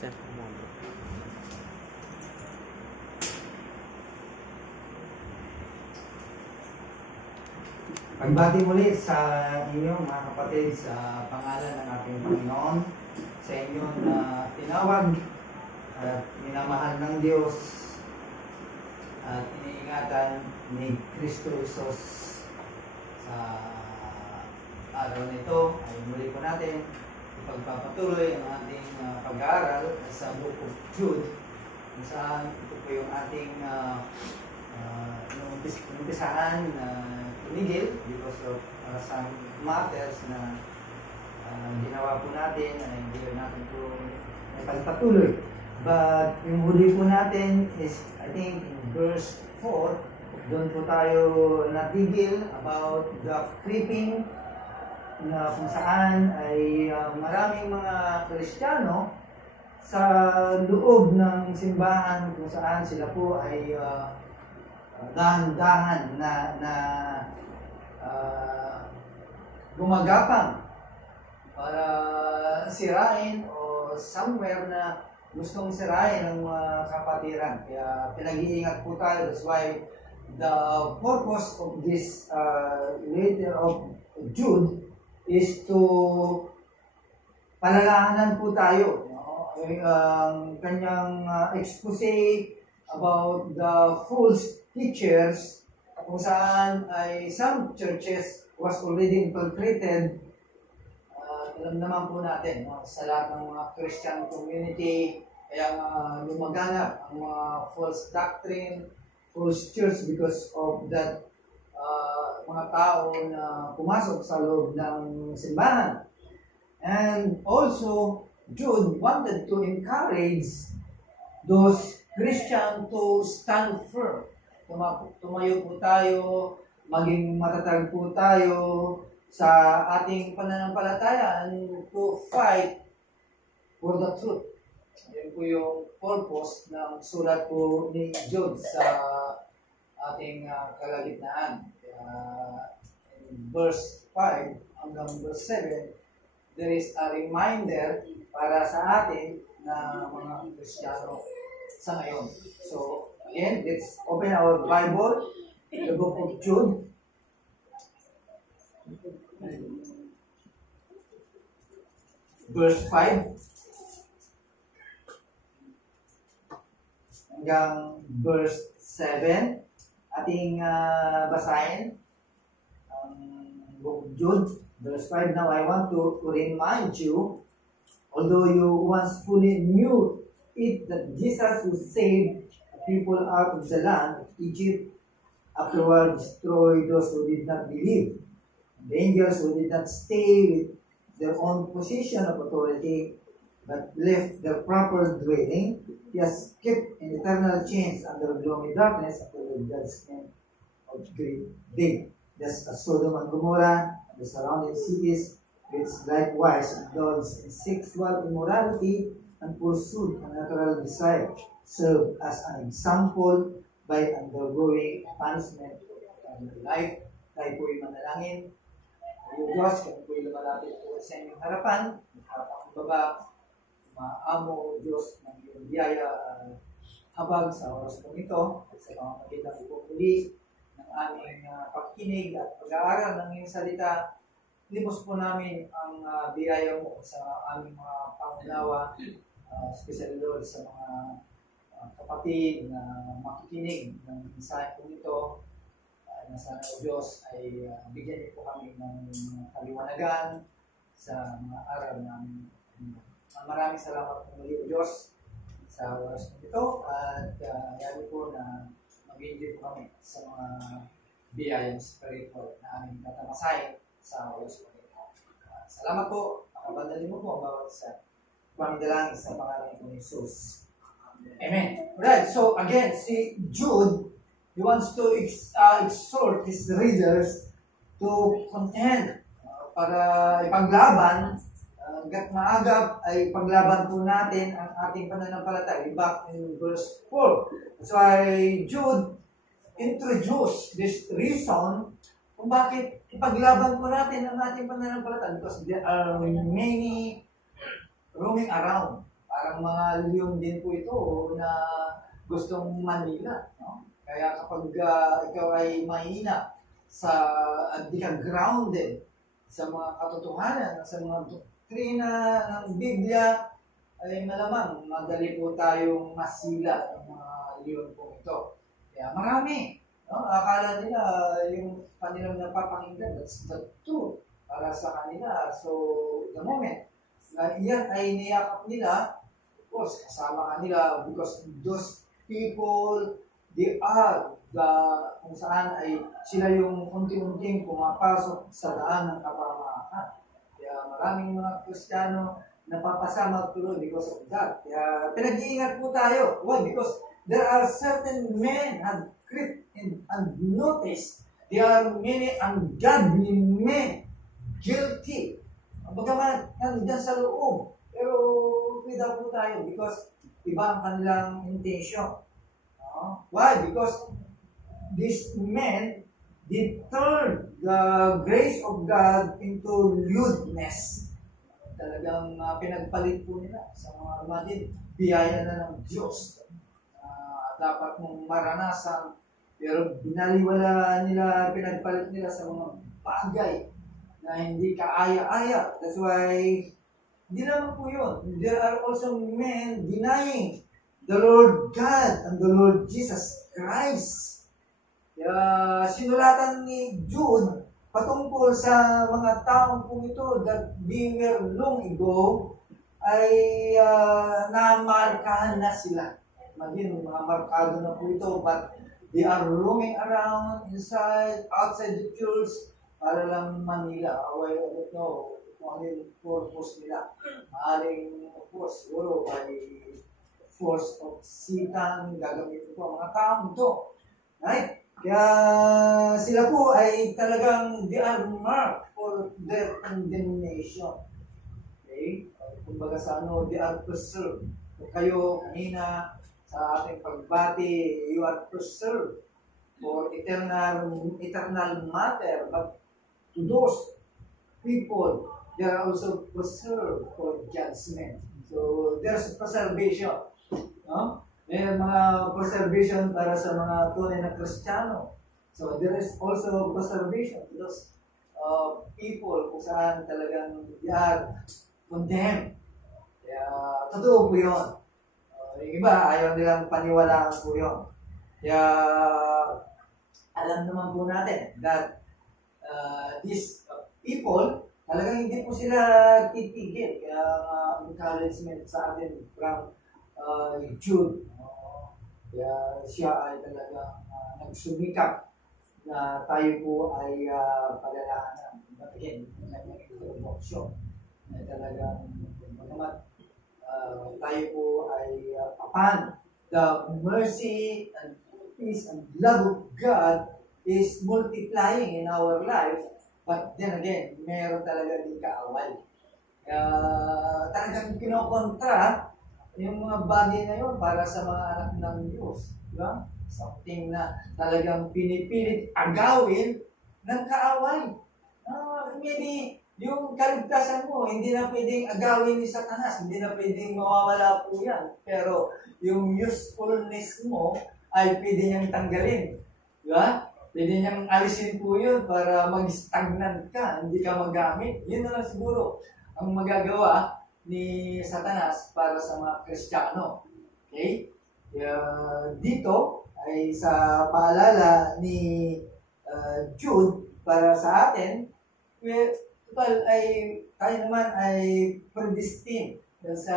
Pagbati muli sa inyo mga kapatid sa pangalan ng ating Panginoon, sa inyo na tinawag at minamahal ng Diyos at iniingatan ni Kristo Jesus. Sa araw nito ay muli po natin ipagpapatuloy ang ating pag-aaral sa Book of Jude, kung saan ito po yung ating umpisaan tumigil because of some matters na ginawa po natin na hindi natin po ipagpatuloy. But yung huli po natin is, I think, in verse 4, doon po tayo natigil about the creeping na kung saan ay maraming mga Kristiyano sa loob ng simbahan kung saan sila po ay dahan-dahan na gumagapang para sirain o somewhere na gustong sirain ang mga kapatiran. Kaya pinag-iingat po tayo. That's why the purpose of this letter of Jude is to palalahanan po tayo. Ang kanyang expose about the false teachers kung saan ay some churches was already infiltrated. Alam naman po natin, sa lahat ng mga Christian community, kaya lumaganap ang mga false doctrine, false church because of that mga tao na pumasok sa loob ng simbahan. And also, Jude wanted to encourage those Christians to stand firm. Tumayo po tayo, maging matatag po tayo sa ating pananampalataya and to fight for the truth. Yan po yung purpose ng sulat po ni Jude sa ating kalagitnaan. In verse 5 hanggang verse 7, there is a reminder para sa atin na mga Kristiyano sa ngayon. So, again, let's open our Bible, the book of Jude. Verse 5 hanggang verse 7. Ating basahin ang book of Jude, verse 5. Now, I want to remind you, although you once fully knew it, that Jesus who saved people out of the land of Egypt afterward destroyed those who did not believe. The angels who did not stay with their own position of authority but left their proper dwelling, he has kept in eternal chains under gloomy darkness until the judgment of great day. Just as Sodom and Gomorrah and the surrounding cities, which likewise indulged in sexual immorality and pursued a natural desire, served as an example by undergoing punishment of eternal life. Tayo po'y manalangin. O Diyos, kami po'y lumalapit po sa inyong harapan. Nagpapakumbaba, maamo o Diyos ng iyong biyaya habag sa oras po ito at sa pamamagitan po muli ng aming pakikinig at pag-aaral ng iyong salita. Libos po namin ang biyaya mo sa aming mga pangunawa, especially Lord sa mga kapatid na makikinig ng mensahe po nito. Na sana o Diyos ay bigyan niyo po kami ng kaliwanagan sa mga aral namin. Maraming salamat po muli o Diyos sa oras po ito at yabi po na mag-enjoy po kami sa mga biyayang spiritual na aming tatamasahin sa oras po ito. Salamat po. Nakabandalin mo po ang bawat isa. Pangidalangin sa pangalan ng Jesus. Amen. Right. So again, si Jude, he wants to exhort his readers to contend para ipaglaban. Hanggat maagap ay paglaban po natin ang ating pananampalataya. Back in verse 4. That's why Jude introduced this reason kung bakit ipaglaban po natin ang ating pananampalataya. Because there are many roaming around. parang mga leon din po ito na gustong manila. No? Kaya kapag ikaw ay mahina at di ka grounded sa mga katotohanan, sa mga doktrina ng Biblia, ay malamang madali po tayong masila ng mga leon po ito. Kaya marami. No? Akala nila yung kanilang napapakinggan, that's the truth para sa kanila. So, the moment na iyan ay niyakap nila, of course, kasama kanila because those people, they are kung saan ay sila yung unti-unting pumapasok sa daan ng kapamakan. Kaya maraming mga Kristiyano napapasama tuloy because of that. Kaya pinag-iingat po tayo. Why? Because there are certain men have crept and noticed there are many ungodly men guilty. Bagaman nandiyan sa loob. Pero pida po tayo because iba ang kanilang intention. Why? Because these men did turn the grace of God into lewdness. Talagang pinagpalit po nila sa mga armadin. Biyaya na ng Diyos. Dapat mong maranasan. Pero binaliwala nila, pinagpalit nila sa mga bagay na hindi kaaya-aya. That's why, hindi naman po yun. There are also men denying the Lord God and the Lord Jesus Christ. Kaya sinulatan ni Jude patungkol sa mga taong po ito that they were long ago ay namarkahan na sila. Maging mga markado na po ito, but they are roaming around inside, outside the church para lang manila. I don't know kung ano yung purpose nila. Maaring, of course, siguro by force of Satan, gagamitin po ang mga taong ito. Right? Kaya sila po ay talagang they are marked for their condemnation. Okay? Kumbaga sa they are preserved. Kung kayo kanina sa ating pagbati, you are preserved for eternal matter. But to those people, they are also preserved for judgment. So there's preservation. No? May mga preservation para sa mga tunay na Kristiyano. So there is also preservation to those people kung saan talagang they are condemned. Kaya totoo po yun. Yung iba, ayaw nilang paniwalaan po yun. Kaya alam naman po natin that these people, talagang hindi po sila titigil. Kaya encouragement sa atin from Jude. Kaya siya ay talagang nagsumikap na tayo po ay palalahanan. Again, yung kanyang introduction na talagang tayo po ay upon the mercy and peace and love of God is multiplying in our life, but then again, meron talaga din kaaway. Talagang kinokontra yung mga bagay na yun para sa mga anak ng Diyos. Diba? Something na talagang pinipilit agawin ng kaaway. Maybe yung kaligtasan mo, hindi na pwedeng agawin ni Satanas, hindi na pwedeng mawawala po yan. Pero yung usefulness mo ay pwede niyang tanggalin. Diba? Pwede niyang alisin po yun para mag-stagnant ka, hindi ka magamit. Yun na lang siguro ang magagawa ni Satanas para sa mga Kristiyano. Okay? Dito ay sa paalala ni Jude para sa atin, total ay tayo naman ay predestined sa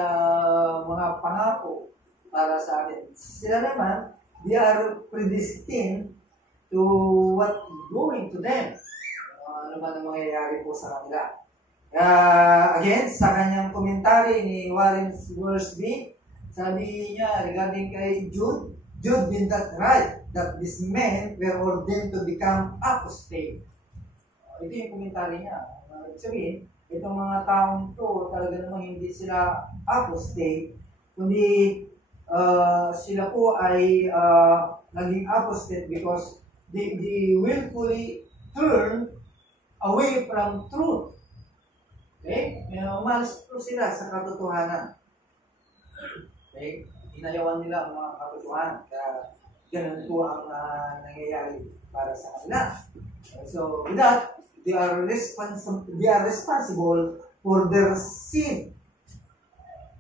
mga pangako para sa atin. Sila naman, they are predestined to what going to them. Ano man ang mangyayari po sa kanila. Again, sa kanyang komentary ni Warren Wiersbe, sabi niya regarding kay Jude, Jude did not write that these men were ordained to become apostate. Ito yung komentary niya. Sabihin, itong mga taong to talaga namang hindi sila apostate, kundi sila po ay naging apostate because they willfully turn away from truth. Okay? Umalis po sila sa katotohanan. Okay? Inayawan nila ang mga katotohanan. Kaya ganun po ang nangyayari para sa kanila. So, with that, they are responsible for their sin.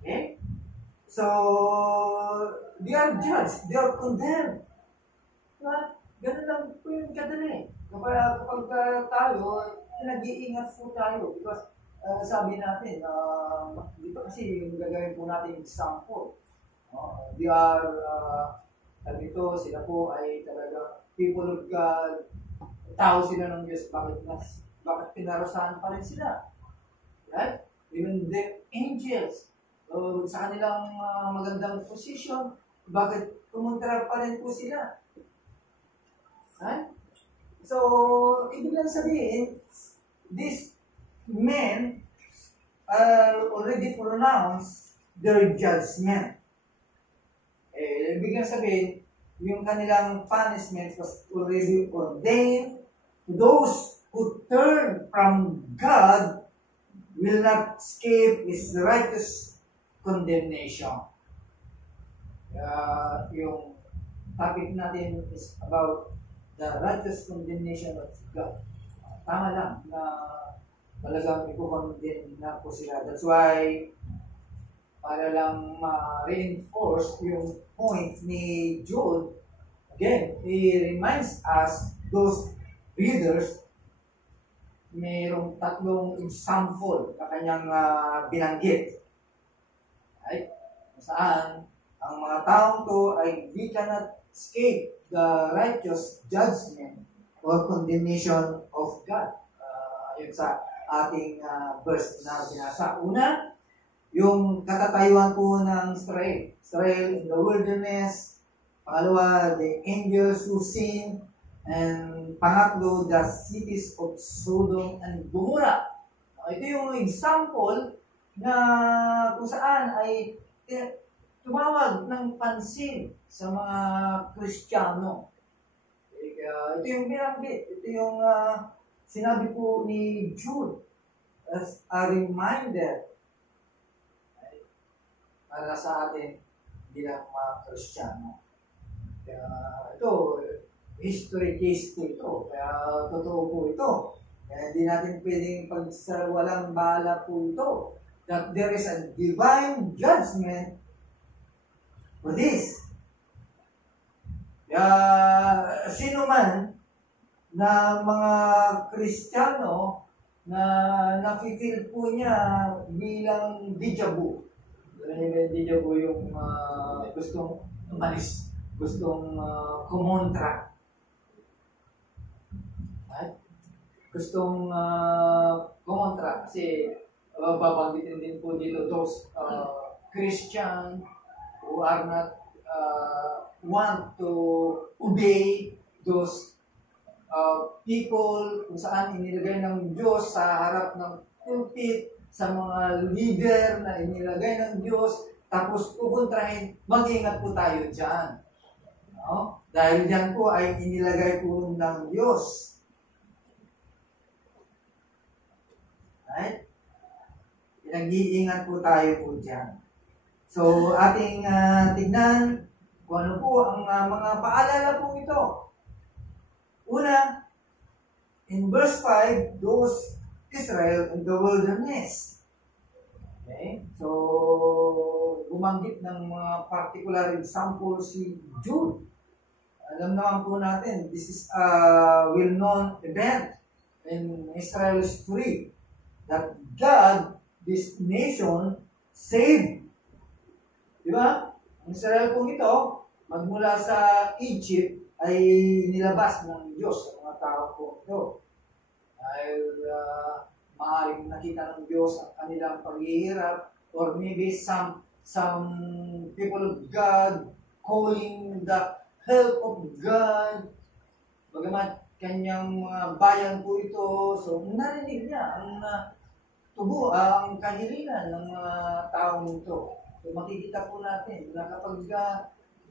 Okay? So, they are judged. They are condemned. Diba? Ganun lang po yung kadali. Kapag tayo, nag-iingat po tayo. Because sabi natin, dito kasi yung gagawin po natin example. They are, dito, sila po ay talaga people of God, tao sila ng Diyos. Bakit pinarusahan pa rin sila? Right? Even the angels, sa kanilang magandang position, bakit kumontra pa rin po sila? Right? So, ibig lang sabihin, these men already pronounced their judgment. Ibig lang sabihin, yung kanilang punishment was already ordained to those who turn from God will not escape His righteous condemnation. Yung topic natin is about the righteous condemnation of God. Tama lang na talagang i-condemn na po sila. That's why, para lang ma-reinforce yung point ni Jude, again, he reminds us, those readers, mayroong tatlong example na kanyang binanggit. Right? Saan ang mga taong to ay we cannot escape the righteous judgment or condemnation of God. Yun sa ating verse na binasa. Una, yung katatayuan po ng Israel in the wilderness. Pangalawa, the angels who sin. And pangatlo, the cities of Sodom and Gomorrah. Ito yung example na kung saan ay tumawag ng pansin sa mga Kristiyano. Ito yung binanggit. Ito yung sinabi po ni Jude as a reminder para sa atin bilang mga Kristiyano. Kaya ito, history case po ito. Kaya totoo po ito. Kaya hindi natin pwedeng pagsawalang bahala po ito. That there is a divine judgment for this. Kaya sino man na mga Kristiyano na nafe-feel po niya bilang deja vu. Deja vu yung gustong umalis, gustong kumontra. Right? Gustong kumontra kasi babanggitin din po dito those Christian who are not want to obey those people kung saan inilagay ng Diyos sa harap ng pulpit, sa mga leader na inilagay ng Diyos, tapos pupuntrahin, mag-ingat po tayo dyan. No? Dahil dyan po ay inilagay po ng Diyos. Right? Pinag-iingat po tayo po dyan. So, ating tignan kung ano po ang mga paalala po ito. Una, in verse 5, those Israel in the wilderness. Okay? So, bumanggit ng mga particular example si Jude. Alam naman po natin, this is a well-known event in Israel's history that God, this nation, saved. Di ba? Ang Israel po ito, magmula sa Egypt, ay nilabas ng Diyos sa mga tao po ito. Dahil maaaring nakita ng Diyos ang kanilang paghihirap, or maybe some people of God calling the help of God. Bagamat kanyang bayan po ito, so narinig niya ang tubo, ang kahilingan ng mga taong ito. So makikita po natin na kapag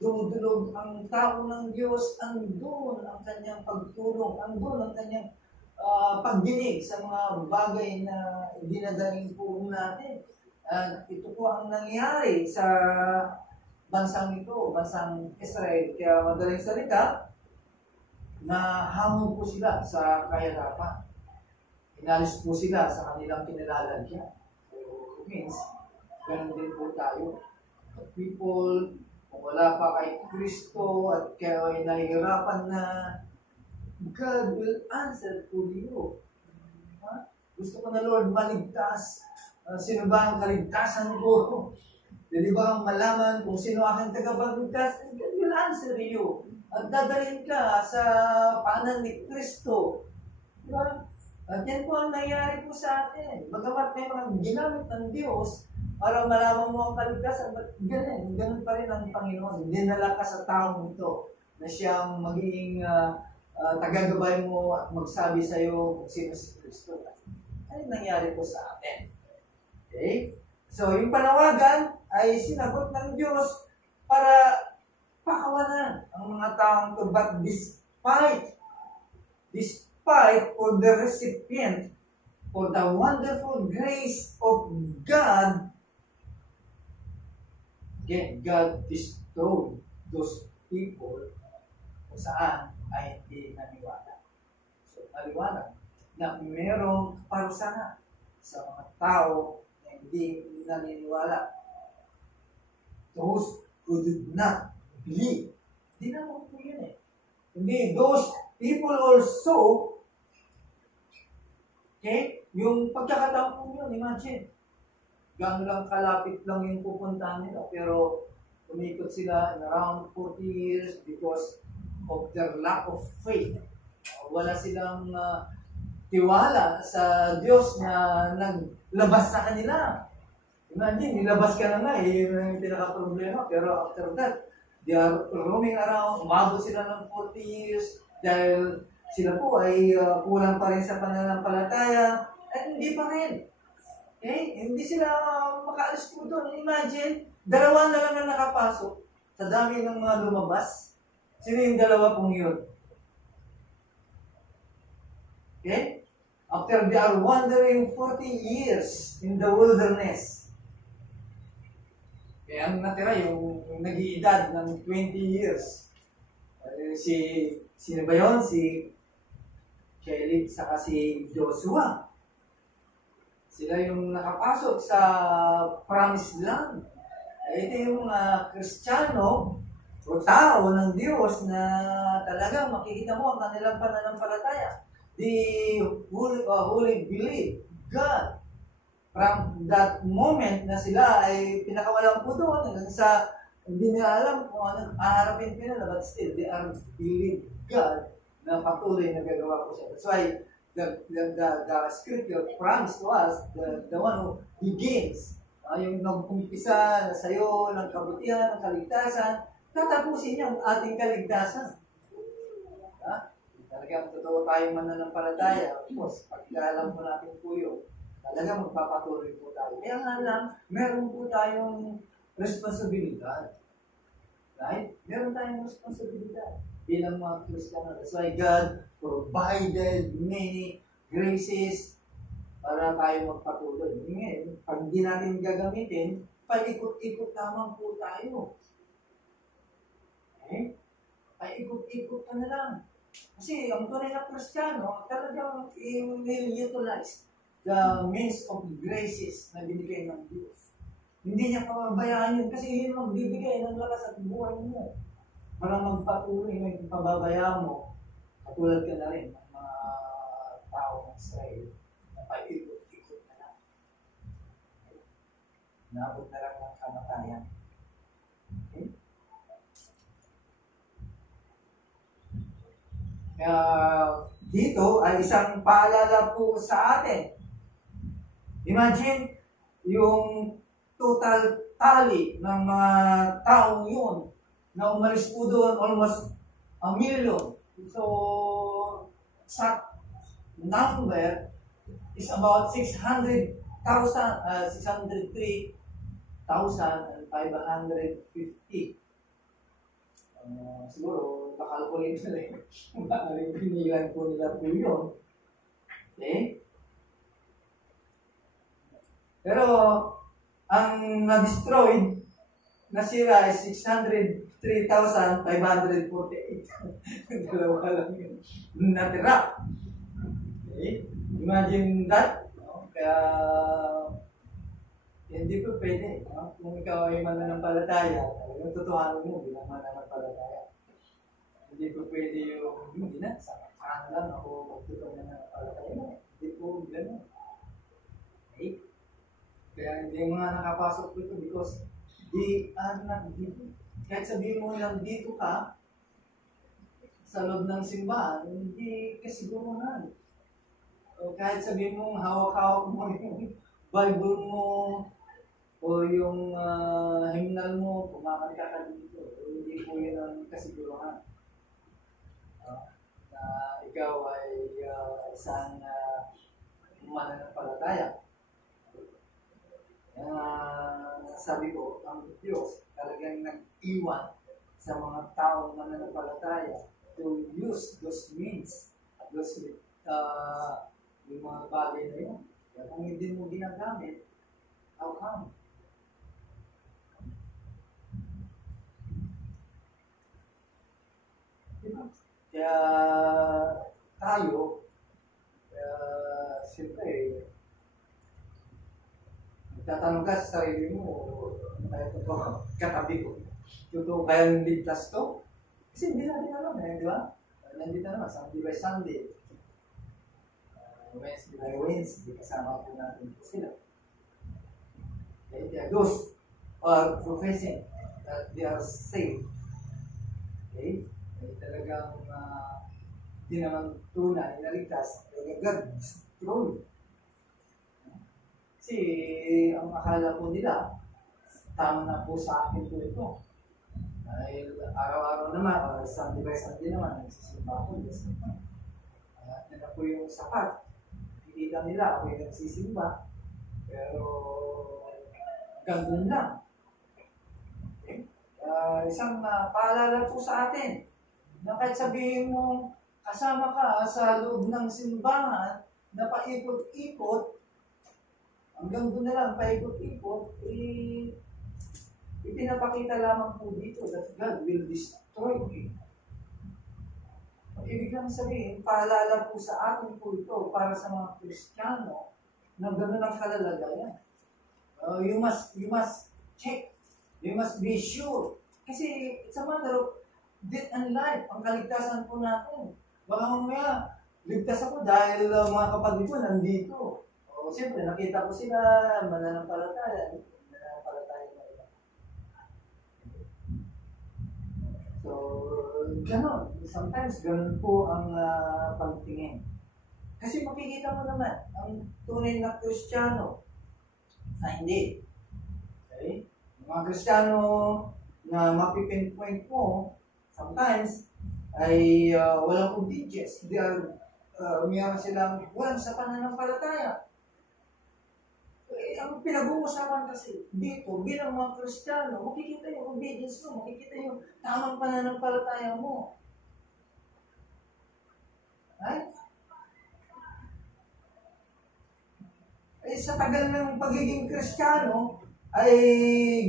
dumudulog ang tao ng Diyos, andun ang kanyang pagtulong, andun ang kanyang pagdinig sa mga bagay na dinadaling po natin. Ito po ang nangyari sa bansang ito, bansang Israel. Kaya madaling salita, na hamon po sila sa kahirapan. Inalis po sila sa kanilang kinalalagyan. So, it means, ganun din po tayo. People, kung wala pa kay Kristo at kayo ay nahihirapan na, God will answer to you. Gusto ko na Lord maligtas. Sino ba ang kaligtasan ko? Di ba ang malaman kung sino aking tagapagligtas? God will answer you. At dadalhin ka sa paanan ni Kristo. Di ba? At yan po ang nangyari po sa atin. Bagamat may mga ginamit ng Diyos para malaman mo ang kaligtasan, but ganun pa rin ang Panginoon. Hindi nalakas sa taong ito na siyang magiging tagagabay mo at magsabi sa iyo kung sino si Kristo. Ano nangyari po sa atin? Okay? So, yung panawagan ay sinagot ng Diyos para pakawalan ang mga taong to. But despite for the recipient, for the wonderful grace of God, again, God destroyed those people kung saan ay hindi naniwala. So, maliwanag na merong parusahan sa mga tao na hindi naniniwala. Those who did not believe. Hindi naman po yun eh. Hindi, those people also, okay, yung pagkakataon po yun, imagine, gano'n lang kalapit lang yung pupuntahan nila, pero umikot sila in around 40 years because of their lack of faith. Wala silang tiwala sa Diyos na naglabas sa kanila. Imagine, nilabas ka na nga, yun yung pinaka-problema. Pero after that, they are roaming around, umabot sila ng 40 years dahil sila po ay kulang pa rin sa pananampalataya at hindi pa rin. Okay? Hindi sila makaalis po doon. Imagine, dalawa na lang na nakapasok sa dami ng mga lumabas. Sino yung dalawa pong yun? Okay? After they are wandering 40 years in the wilderness, kaya ang natira yung nag-iedad ng 20 years. Sino ba yun? Si Caleb saka si Joshua. Sila yung nakapasok sa promised land. Ito yung Kristiyano o tao ng Diyos na talagang makikita mo ang kanilang pananampalataya. They wholly believe God. From that moment na sila ay pinakawalang po doon hanggang sa hindi nila alam kung anong aharapin nila, but still they are believe God na patuloy na gagawa ko siya. That's why the scripture promised to us, the one who begins, yung nagkumpisa na sayo ng kabutihan, ng kaligtasan, tatapusin niya ang ating kaligtasan. Talagang totoo tayong mananampalataya. Of course, pagkaalam po natin po yun, talagang magpapatuloy po tayo. Kaya nga lang, meron po tayong responsibilidad. Right? Meron tayong responsibilidad bilang mga Kristiyano. That's why God provided many graces para tayo magpatuloy. Ngayon, pag hindi natin gagamitin, paikot-ikot lamang po tayo. Okay? Paikot-ikot ka na lang. Kasi ang tunay na Kristiyano, talagang i-utilize the means of graces na binigay ng Diyos. Hindi niya pababayaan yun kasi yun ang bibigay ng lakas at buhay mo. Para magpatuloy ng pababayaan mo, katulad ka na rin ng mga tao ng Israel na paikot-ikot na lang. Naabot na lang ng kamatayan. Okay? Dito ay isang paalala po sa atin. Imagine yung total tally ng mga taong yun na umalis po doon, almost 1 million. So, exact number is about 603,550. Siguro, nakalkulate na rin. Maaaring pinilan po nila po yun. Okay? Pero, Ang na-destroyed, nasira is 603,548. Dalawa lang yun. Natira. Okay? Imagine that. No? Kaya, hindi po pwede. No? Kung ikaw ay mananampalataya, yung totohanan mo bilang mananampalataya. Hindi po pwede yung, hindi na, saan lang ako magtutong mananampalataya. Hindi po gano'n. Okay? Kaya hindi mga nakapasok po ito because they are not dito. Kahit sabihin mo lang dito ka, sa loob ng simbahan, hindi kasiguruhan. O kahit sabihin mo hawak-hawak mo yung Bible mo, o yung hymnal mo, kumakanta ka dito. O hindi po yun ang kasiguruhan. Na ikaw ay isang mananampalataya. Sabi ko, ang Diyos talagang nag-iwan sa mga taong mananampalataya to use those means at those yung mga bagay na yun. Kaya kung hindi mo ginagamit, how come? Diba? Kaya tayo, siyempre, tatanong ka sa sarili mo, kaya totoo, katabi ko. Totoo kaya ligtas to? Kasi hindi natin alam di ba? Nandito naman, Sunday by Sunday. Wednesday by Wednesday, kasama po natin po sila. Okay, those are professing that they are saved. Okay? Talagang hindi naman tunay na ligtas. Talagang God is true. Kasi ang akala po nila, tama na po sa akin po ito. Dahil araw-araw naman, Sunday by Sunday naman, nagsisimba po. Yan na po yung sapat. Nakikita nila ako yung nagsisimba. Pero gandun lang. Okay? Isang paalala po sa atin na kahit sabihin mo kasama ka sa loob ng simbahan na paikot-ikot, hanggang doon na lang, paikot-ikot, ipinapakita lamang po dito that God will destroy you. Ibig lang sabihin, paalala po sa atin po ito para sa mga Kristiyano na gano'n ang kalalagayan. You must check. You must be sure. Kasi it's a matter of death and life. Ang kaligtasan po natin. Baka mamaya, ligtas ako dahil mga kapatid ko nandito. Siyempre, nakita ko sila, mananampalataya na iba. So, gano'n. Sometimes, gano'n po ang pagtingin. Kasi makikita mo naman, ang tunay na Kristiyano na hindi. Okay? Yung mga Kristiyano na mapipinpoint mo, sometimes, ay walang obedience. Mayroon silang walang sa pananampalataya. Ang pinag-uusapan kasi dito, bilang mga Kristiyano, makikita yung obedience mo, makikita yung tamang pananampalataya mo. Right? Sa tagal ng pagiging Kristiyano, ay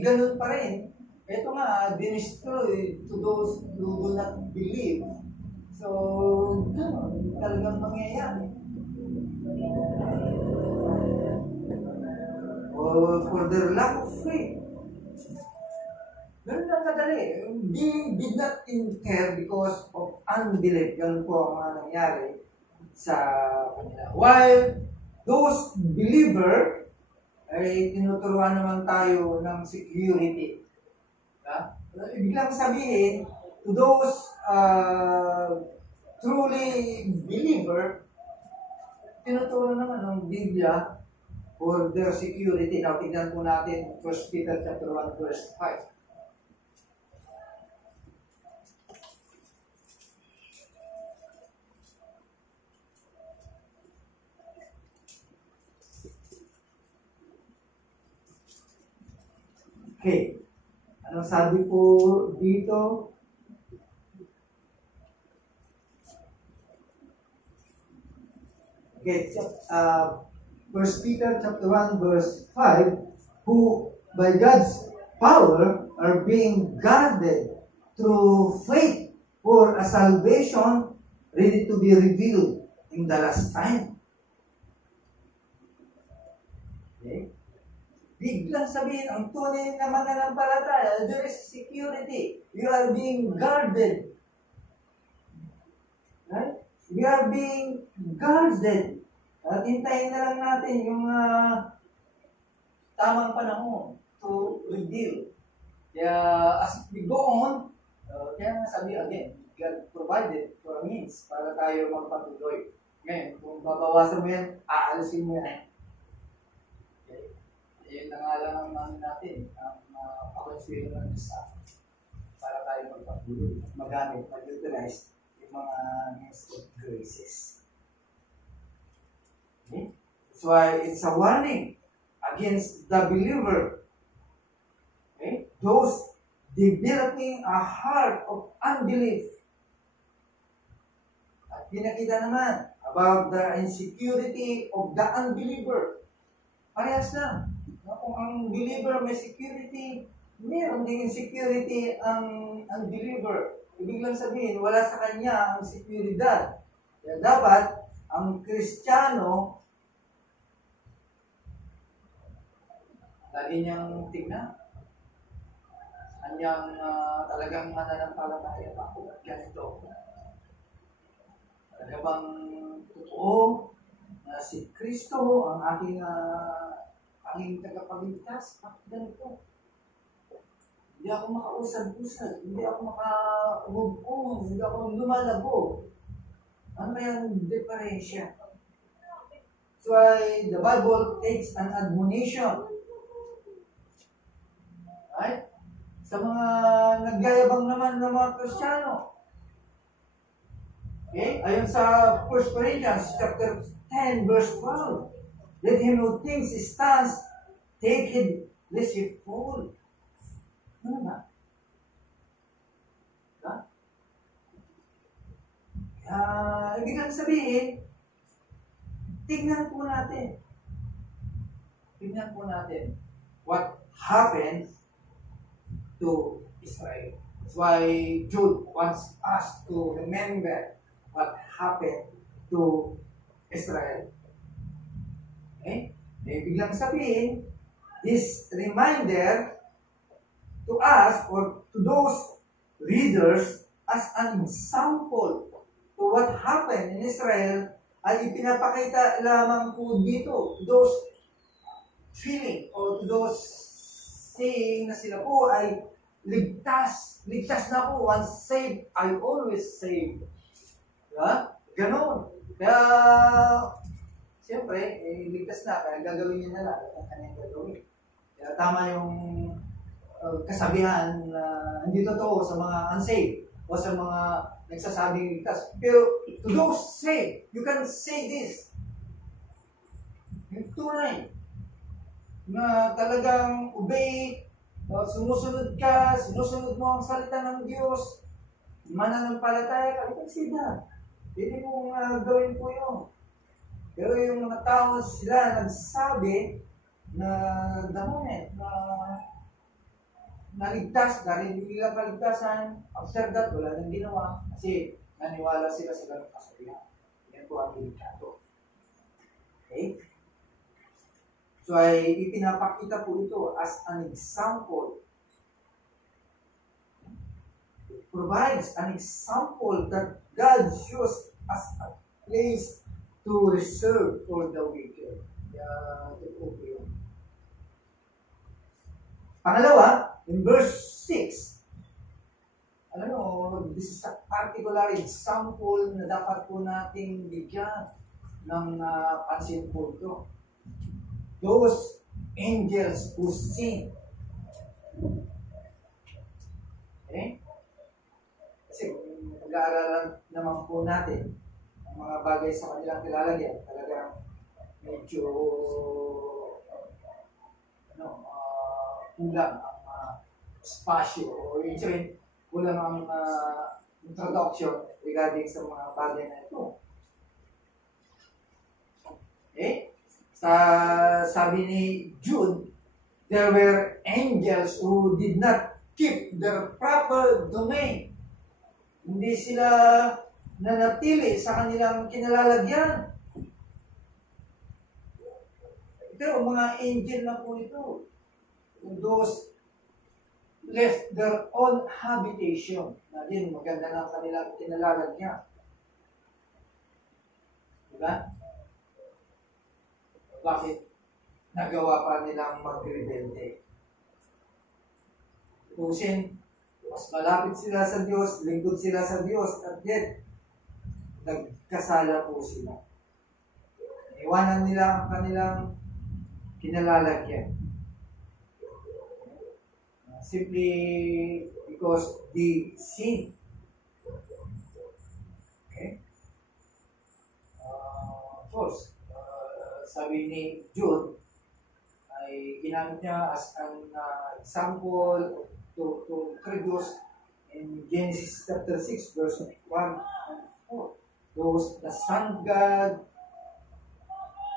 ganun pa rin. Ito nga, dinestroy to those who do not believe. So, ganun, talagang mangyayari. Or for their lack of faith. Ganun lang kadali. They did not care because of unbelief. Ganun po ang nangyari sa kanila. While those believer ay tinuturuan naman tayo ng security. Ibig lang sabihin, to those truly believer, tinuturuan naman ng Biblia for their security. Now, tignan po natin 1 Peter chapter 1, verse 5. Okay. Anong sabi po dito? Okay. 1 Peter chapter 1, verse 5, who by God's power are being guarded through faith for a salvation ready to be revealed in the last time. Okay? Biglang sabihin, ang tunay na mananampalataya, there is security. You are being guarded. Right? We are being guarded. At hintayin na lang natin yung tamang panahon to reveal. Kaya as we go on, kaya nga sabi again, God provided for a means para tayo magpatuloy. Ngayon, kung babawasan mo yan, aalisin mo yan. Okay? Yun na nga lang ang natin, ang pag-consider ng Diyos para tayo magpatuloy, magamit, mag-utilize yung mga means of graces. Okay? That's why it's a warning against the believer. Okay? Those developing a heart of unbelief. At pinakita naman about the insecurity of the unbeliever. Parehas lang. Kung ang believer may security, meron ding insecurity ang unbeliever. Ibig lang sabihin, wala sa kanya ang seguridad. Kaya dapat, ang Kristiyano, lagi niyang tignan. Kanyang talagang mananampalataya ako at ganito. Talaga bang totoo na si Kristo ang aking tagapagligtas? Bakit ganito? Hindi ako makausad-usad, hindi ako makaubog-ubog, hindi ako lumalabo. Ano yung diferensya? That's why the Bible takes an admonition. Right? Sa mga nagyayabang naman ng mga Kristiyano. Okay? Ayon sa 1 Corinthians chapter 10 verse 12. Let him who thinks he stands, take heed lest he fall. Ano ba? Ibig lang sabihin, tignan po natin what happened to Israel. That's why Jude wants us to remember what happened to Israel. Okay? Ibig lang sabihin, this reminder to us or to those readers as an example to what happened in Israel ay ipinapakita lamang po dito to those feeling or to those saying na sila po ay ligtas. Ligtas na po. Once saved, I always saved. Diba? Ganon. Kaya, siyempre, ligtas na. Kaya gagawin niya na lang ang kanyang gagawin. Kaya tama yung kasabihan na hindi totoo sa mga unsaved o sa mga nagsasabing ligtas. Pero to those saved, you can say this. Yung tunay na talagang obey, sumusunod ka, sinusunod mo ang salita ng Diyos, mananampalataya ka, ito sila. Hindi mo gawin po yun. Pero yung mga tao sila nagsabi na the moment na naligtas, dahil hindi nila kaligtasan, after that, wala nang ginawa kasi naniwala sila sa ganong kasabihan. Yan po ang delikado. Okay? So ay ipinapakita po ito as an example. It provides an example that God chose as a place to reserve for the wicked. Pangalawa, in verse 6, this is a particular example na dapat po nating bigyan ng pansin po ito. Those angels who sing. Okay? Kasi kung mag-aaralan naman po natin ang mga bagay sa kanilang kilalagyan, talagang medyo kulang ang spasyo o yung sabihin, kulang ang introduction regarding sa mga bagay na ito. Okay? Sabi ni Jude, there were angels who did not keep their proper domain. Hindi sila nanatili sa kanilang kinalalagyan. Ito, mga angel na po ito. Those left their own habitation. Na din, maganda na kanilang kinalalagyan. Diba? Bakit nagawa pa nilang mag-rebelde? Tusin, mas malapit sila sa Diyos, lingkod sila sa Diyos, at yet, nagkasala po sila. Iwanan nila ang kanilang kinalalagyan. Simply because they sin. Okay? Of course, sabi ni Jude, ay ginamit niya as an example to introduce in Genesis chapter 6, verse 1 and 4. Those, the sun god,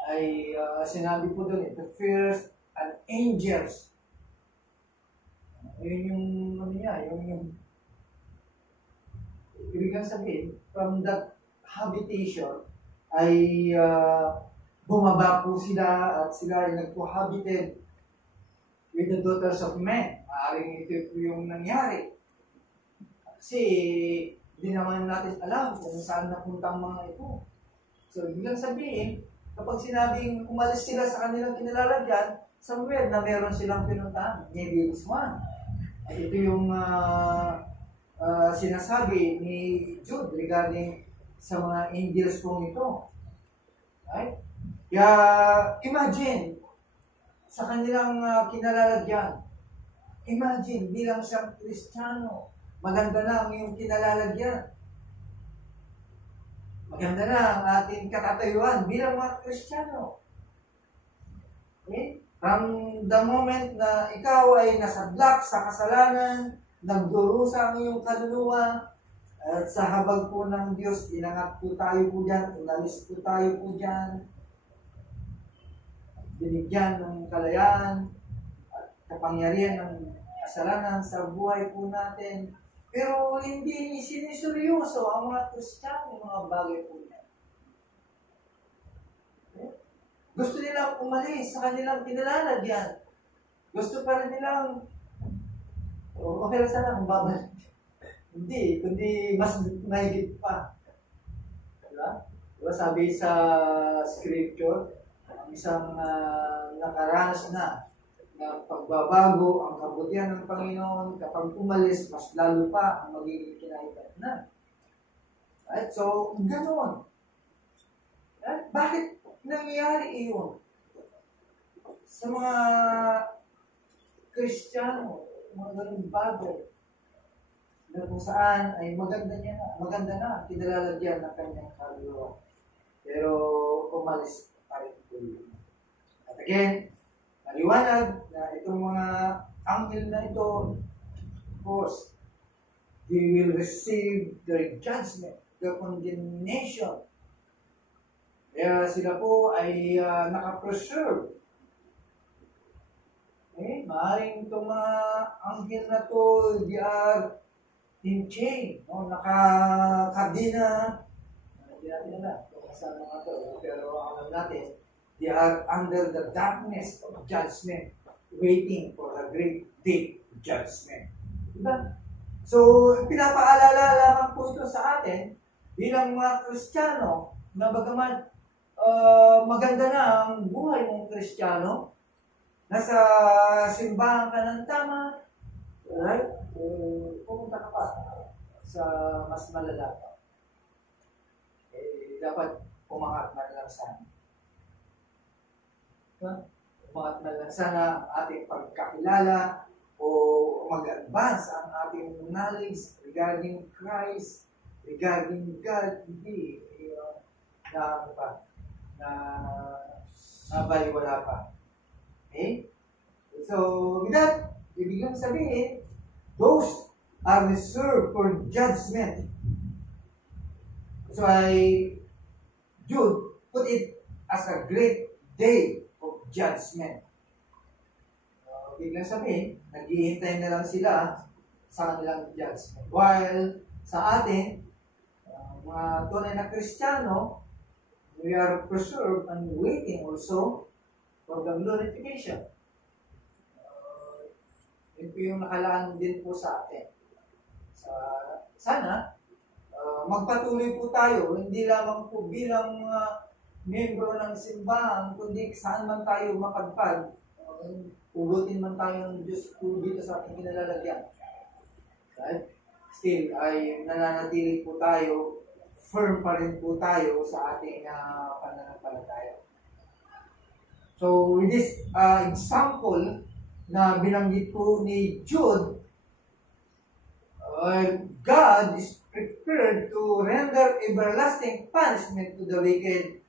ay sinabi po doon, the first and angels. Yun yung, ano niya, yung ibig sabihin, from that habitation, ay bumaba po sila at sila ay nagpo-habited with the daughters of men. Maaaring ito po yung nangyari. Kasi hindi naman natin alam kung saan napunta ang mga ito. So, ibig sabihin, kapag sinabing umalis sila sa kanilang kinalalagyan, somewhere na meron silang pinuntahan. Maybe it's one. At ito yung sinasabi ni Jude regarding sa mga angels kong ito. Right? Kaya, imagine, sa kanilang kinalalagyan, imagine, bilang siyang Kristiyano, maganda na ang iyong kinalalagyan. Maganda na ang ating katatayuan bilang mga Kristiyano. Okay? From the moment na ikaw ay nasadlak sa kasalanan, nagdurusa ang iyong kaluluwa, at sa habag po ng Diyos, inangat po tayo po dyan, inalis po tayo po dyan, binigyan ng kalayaan at kapangyarihan ng kasalanan sa buhay po natin. Pero hindi siniseryoso ang mga Kristiyano, mga bagay po niya. Okay? Gusto nilang umalis sa kanilang kinalalagyan. Gusto pa rin nilang, okay lang sana kung babalik. Hindi, kundi mas mahigit pa. Diba? Diba sabi sa scripture, ang isang nakaranas na pagbabago ang kabutihan ng Panginoon, kapag umalis, mas lalo pa ang magiging kinahigatan. Right? So, ganoon. Right? Bakit nangyayari iyon? Sa mga Kristiyano, mga ganun bagay, na kung saan ay maganda na, kinalalagyan ng kanyang kaluluwa. Pero, umalis pa rin po yun. At again, maliwanag na itong mga anghel na ito, of course, they will receive their judgment, their condemnation. Kaya sila po ay nakapreserve. Okay? Maaaring itong mga anghel na to, they are in chain, no? Nakakadina. Hindi natin alam kung saan mga ito. Pero alam natin, they are under the darkness of judgment, waiting for the great day of judgment. Diba? So, pinapaalala lamang po ito sa atin bilang mga Kristiyano na bagaman maganda na ang buhay mong Kristiyano, nasa simbahan ka ng tama, right? Pumunta ka pa sa mas malala pa. Dapat umangat na lang sana. Umangat na lang sana ang ating pagkakilala o mag-advance ang ating knowledge regarding Christ, regarding God, hindi nabaliwala pa. Okay? So, with that, ibig lang sabihin, those are reserved for judgment. So Jude put it as a great day of judgment. biglang sabihin, naghihintay na lang sila sa kanilang judgment. While sa atin, mga tunay na Kristiyano, we are preserved and waiting also for the glorification. Yun po yung nakalaan din po sa atin. Sana, magpatuloy po tayo, hindi lamang po bilang membro ng simbahan, kundi saan man tayo mapadpad, ugutin man tayo ng Diyos po dito sa ating kinalalagyan. Right? Still, ay nananatili po tayo, firm pa rin po tayo sa ating pananampalataya. So, with this example na binanggit po ni Jude, God is prepared to render everlasting punishment to the wicked.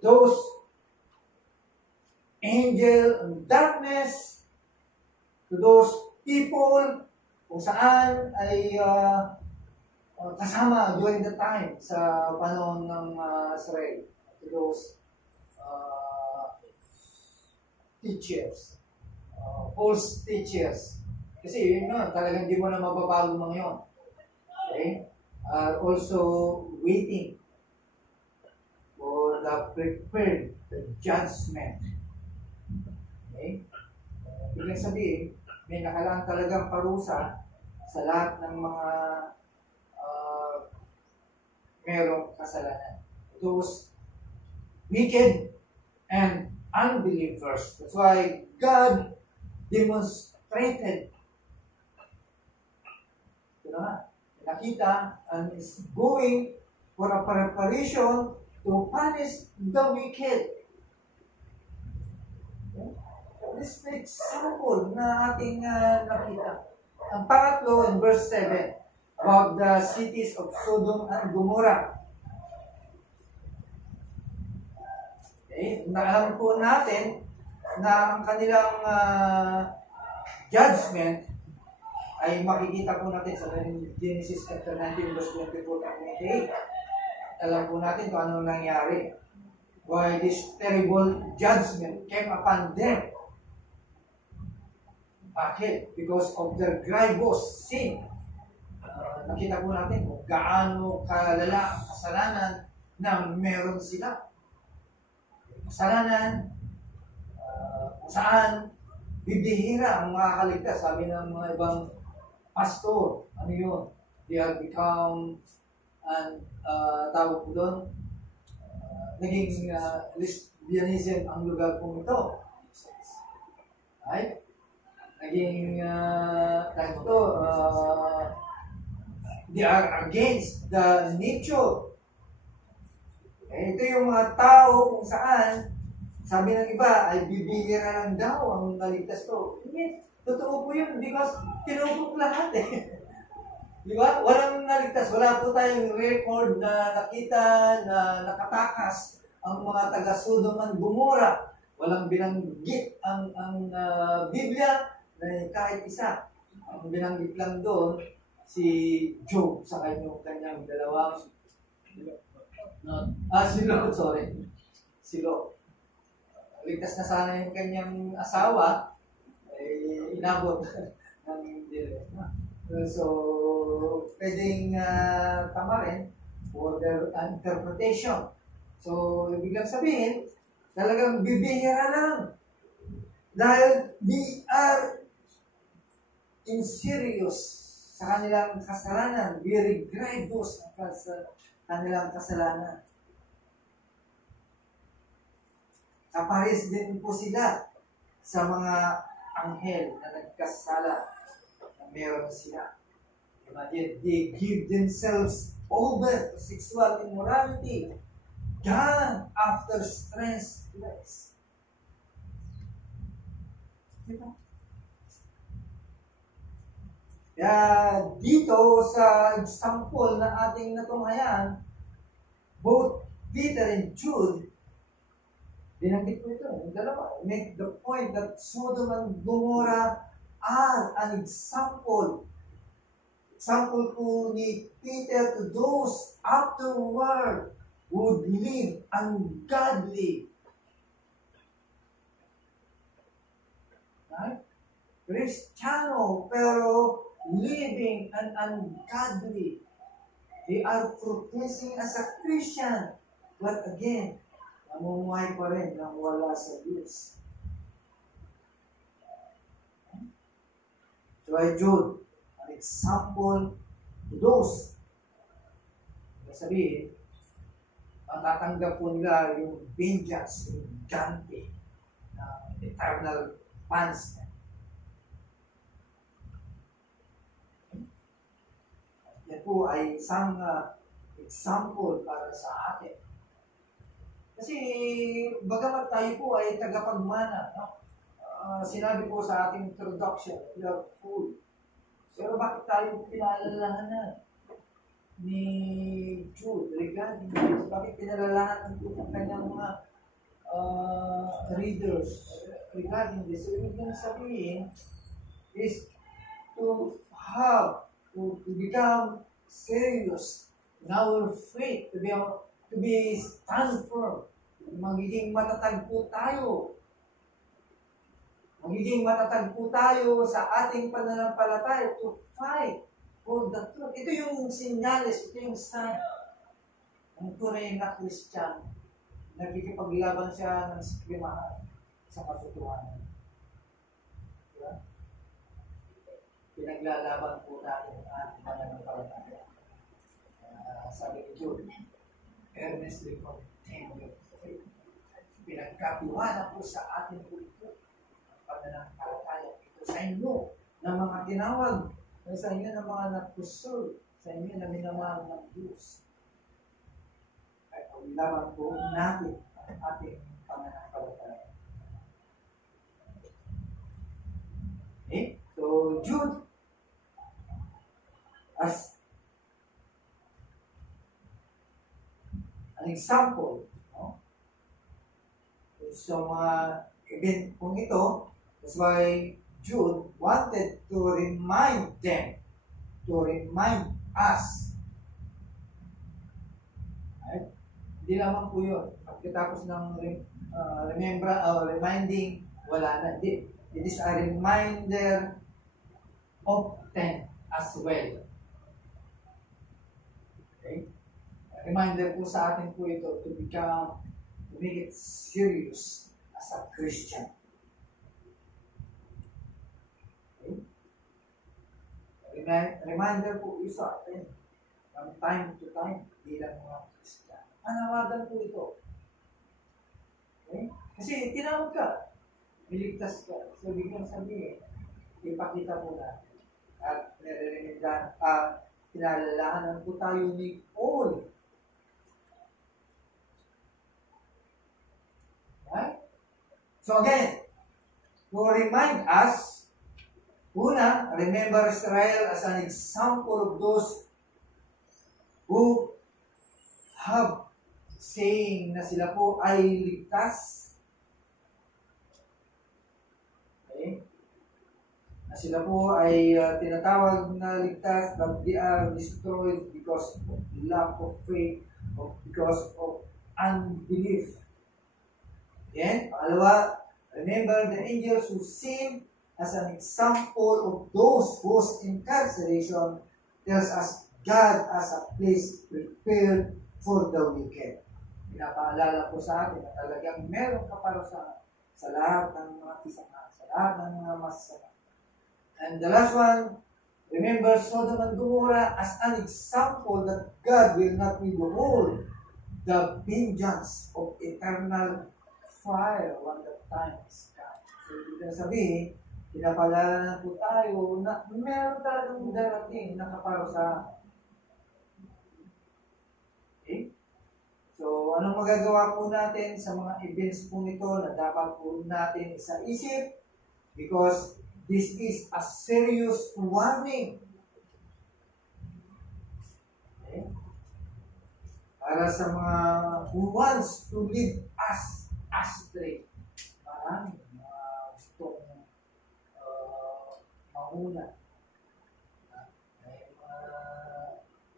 Those angel in darkness, to those people kung saan ay kasama during the time sa panahon ng Israel. To those teachers, false teachers. Kasi yun nga, talagang di mo na mababago mga yun. Okay? Also waiting for the prepared judgment. Okay? Ibig sabihin, may nakalaan talagang parusa sa lahat ng mga merong kasalanan. Those wicked and unbelievers. That's why God demonstrated, nakita, and is going for a preparation to punish the wicked. This example na ating nakita. Ang pangatlo in verse 7 about the cities of Sodom and Gomorrah. Okay? Alam po natin na ang kanilang judgment ay makikita po natin sa Genesis chapter 19 verse 24-28. Alam po natin kung ano nangyari. Why this terrible judgment came upon them. Bakit? Because of their grievous sin. Nakita po natin kung gaano kalala ang kasalanan na meron sila. Kasalanan kung saan bibihira ang makakaligtas. Sabi ng mga ibang pastor, ano yun? They have become tawag po doon, naging lesbianism ang lugar po ito. Right? Naging they are against the nature. Ito yung mga tao kung saan, sabi ng iba, ay bibihira lang daw ang naligtas to. Hindi, totoo po yun because tinupok lahat eh. Di ba? Walang naligtas. Wala po tayong record na nakita na nakatakas ang mga taga-Sodom and Gomorrah. Walang binanggit ang Biblia na kahit isa. Ang binanggit lang doon, si Job sa kanyang dalawang si Lot, sorry. Si Lot. Ligtas na sana yung kanyang asawa, inabot ng dilema. So, pwedeng tama rin for their interpretation. So, ibig lang sabihin, talagang bibihira lang. Dahil they are in serious sa kanilang kasalanan, very grievous ang kanilang kasalanan. Kapares din po sila sa mga anghel na nagkasala na meron sila. Imagine, they give themselves over to sexual immorality, gone after strange flesh. Diba? Kaya dito sa example na ating natunghayan, both Peter and Jude, binanggit ko ito, yung dalawa, make the point that Sodom and Gomorrah are an example. Example po ni Peter to those afterward who would live ungodly. Right? Kristiyano, pero living an ungodly. They are professing as a Christian. But again, namumuhay pa rin nang wala sa Diyos. So I Jude, an example to those. Sabihin, matatanggap po nila yung vengeance, yung ganti, eternal punishment. Yan po ay isang example para sa atin. Kasi bagamat tayo po ay tagapagmana, no? Sinabi po sa ating introduction, we are full. Pero bakit tayo pinalalahanan ni Jude regarding this? Bakit pinalalahanan po ng kanyang mga readers regarding this? So, yung sabihin is to become serious in our faith, to be stand firm. Magiging matatag po tayo. Magiging matatag po tayo sa ating pananampalataya to fight for the truth. Ito yung sinyales, ito yung sign ng tunay na Kristiyano. Nagkikipaglaban siya ng siklimahan sa katotohanan. Diba? Pinaglalaban po natin ang ating pananampalataya. Sabi ni Jude, earnestly contend with faith. Pinagkatiwala po sa ating kulto ang pananampalataya. Ito sa inyo ng mga tinawag, sa inyo ng mga nagpusul, sa inyo na minamahal ng Diyos. Ay paglaban po natin ang ating pananampalataya. Okay? So, Jude, as an example, no? So, mga event kung ito, that's why Jude wanted to remind us. Right? Hindi lamang po yun. Pagkatapos ng reminding, wala na. It is a reminder of them as well. Okay? A reminder po sa atin po ito to make it serious as a Christian. Reminder po ito sa atin from time to time bilang mga Christian. Manawagan po ito. Okay? Kasi tinawag ka, niligtas ka. So, biglang sabihin, ipakita mo na at pinalalahanan po tayo ni all. Right? So again, to remind us, una, remember Israel as an example of those who have saying na sila po ay ligtas. Okay? Na sila po ay tinatawag na ligtas, but they are destroyed because of lack of faith, because of unbelief. Again, pangalawa, remember the angels who sin as an example of those whose incarceration tells us God as a place prepared for the wicked. Pinapaalala po sa atin na talagang meron kaparusahan sa lahat ng mga kisama, sa lahat ng mga masasama. And the last one, remember Sodom and Gomorrah as an example that God will not withhold the vengeance of eternal fire when the time is come. So, ibig sabihin, pinapalala po tayo na meron talagang darating na kaparusahan. Okay? So, anong magagawa po natin sa mga events po nito na dapat po natin sa isip? Because this is a serious warning. Okay? Para sa mga who wants to lead us astray. Maraming gustong mauna. May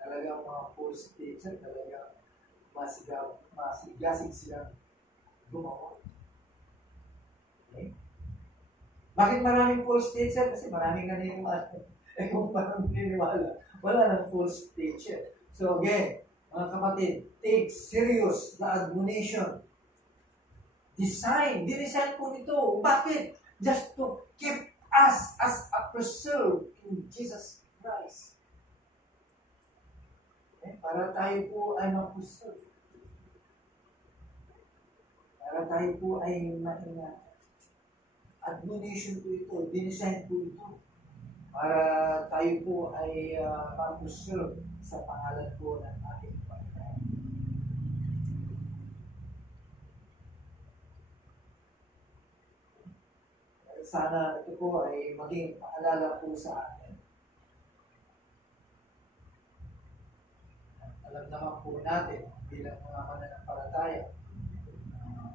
talagang mga false teacher, talagang masigasig silang gumawa. Okay? Bakit maraming false teacher? Kasi maraming naniniwala. Eh kung parang naniniwala, wala nang false teacher. So again, mga kapatid, take serious the admonition. Dinesign po nito. Bakit? Just to keep us as a preserved in Jesus Christ. Para tayo po ay ma-preserve. Para tayo po ay maingat. Admonition po ito, dinesign po ito. Para tayo po ay ma-preserve sa pangalan po ng ating Panginoon. Sana ito po ay maging paalala po sa atin. Alam naman po natin bilang mga mananampalataya,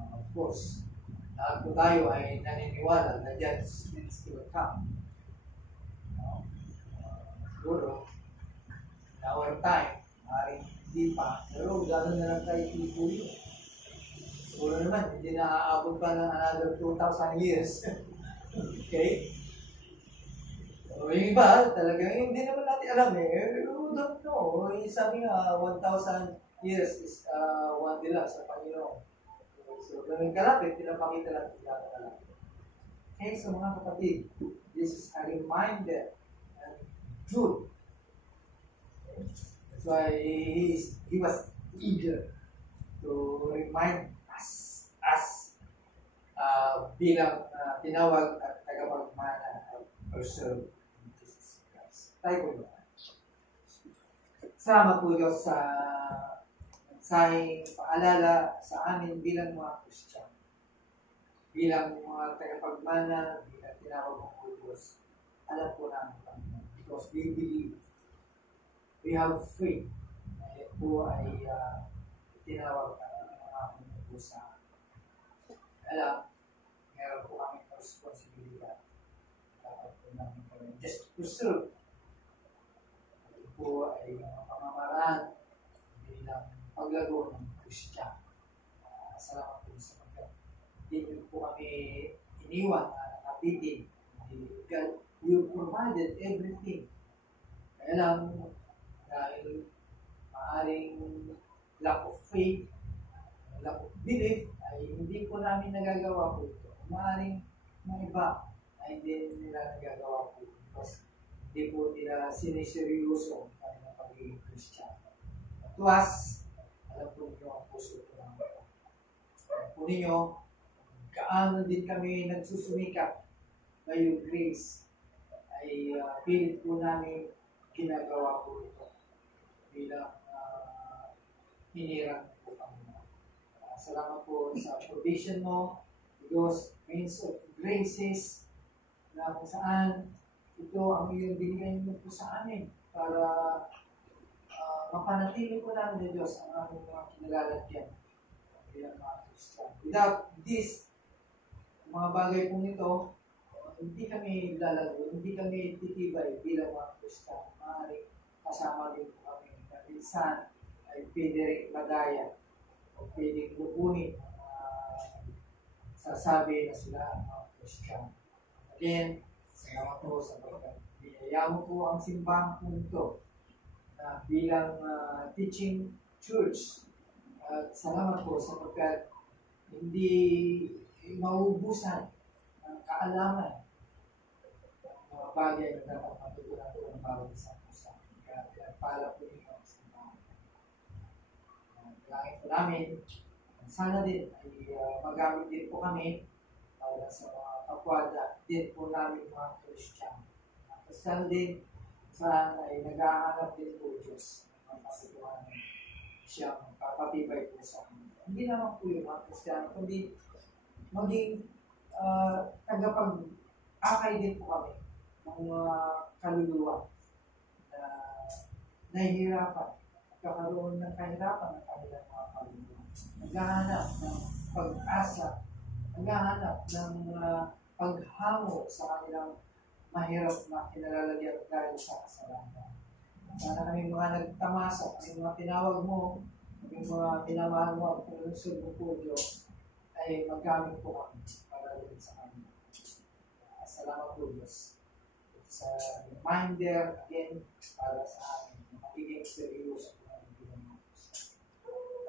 of course, lahat po tayo ay naniniwala na judgment will come. Siguro, in our time, maaaring hindi pa, pero gano'n na lang tayo tutuloy. Siguro naman, hindi na aabot pa ng another 2,000 years. Okay? So, yung iba, talagang hindi naman natin alam eh. You don't know. Sabi nga, 1,000 years is one day lang sa Panginoon. So, ganun kalapit, pinapakita lang sila kalapit. Okay, so mga kapatid, this is a reminder and truth. Okay? That's why he was eager to remind us bilang tinawag at tagapagmana at preserve in Jesus Christ. Tayo po naman. Salamat po Diyos sa mensaheng paalala sa amin bilang mga Kristiyano. Bilang mga tagapagmana, bilang tinawag ng Diyos, alam po namin Panginoon. Because we believe, we have faith na ito po ay tinawag natin ng aking po sa alam, meron po kami responsibilidad. Dapat po namin kami just preserve. Ito po ay pamamaraan bilang paglago ng Kristiyano. Salamat po sa mga. Hindi po kami iniwan na nakapitin. You provided everything. Kaya lang, dahil maaaring lack of faith, lack of belief, ay hindi po namin nagagawa po ito. Maaaring mga iba ay hindi nila nagagawa po ito because hindi po nila siniseryoso ang kanilang pagiging Kristiyano. At was, alam po ninyo ang puso po ng mga. Alam po ninyo, kaano din kami nagsusumikap by your grace ay pilit po namin ginagawa po ito bilang hinirang po kami. Salamat po sa provision mo, Diyos, means of graces, na kung saan ito ang iyong binigay mo po sa amin para mapanatili po namin, Diyos, ang aming mga kinalalagyan bilang mga Kristiyan. Without this, mga bagay po nito, hindi kami lalago, hindi kami titibay bilang mga Kristiyan. Maaaring kasama din po kami na minsan ay pwede rin madaya o pwedeng lupunin sasabi na sila ang mga Kristiyan. Again, salamat po sa biyaya mo po ang simbang po nito na bilang teaching church. At salamat po sapagkat hindi maubusan ng kaalaman ng mga bagay na dapat matutunan po ng bawat isang pusa. Kaya pinagpala po ninyo ang simbang. Kailangan po namin, sana din ay magamit din po kami para sa mga kapwada din po namin mga Kristiyano. Kasal din saan ay nag-aanap din po Diyos ng mga kasituan siyang papatibay po sa amin. Hindi naman po yung mga Kristiyano, kundi maging tagapag-akay din po kami ng mga kaluluwa na nahihirapan, kakaroon ng kahirapan ng kanilang mga kaluluwa. Naghahanap ng pag-asa, naghahanap ng paghango sa kanilang mahirap na kinalalagyan dahil sa kasalanan. Sana kami mga nagtamasa, kami mga tinawag mo, kami mga tinamahal mo at pinusod mo po Diyos, ay maggamit po kami para rin sa kanila. po Diyos. It's a reminder again para sa amin na magiging seryoso po ang bilang ng Diyos.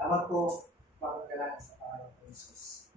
Dapat po, pagkakalala sa pangalan ng Jesus.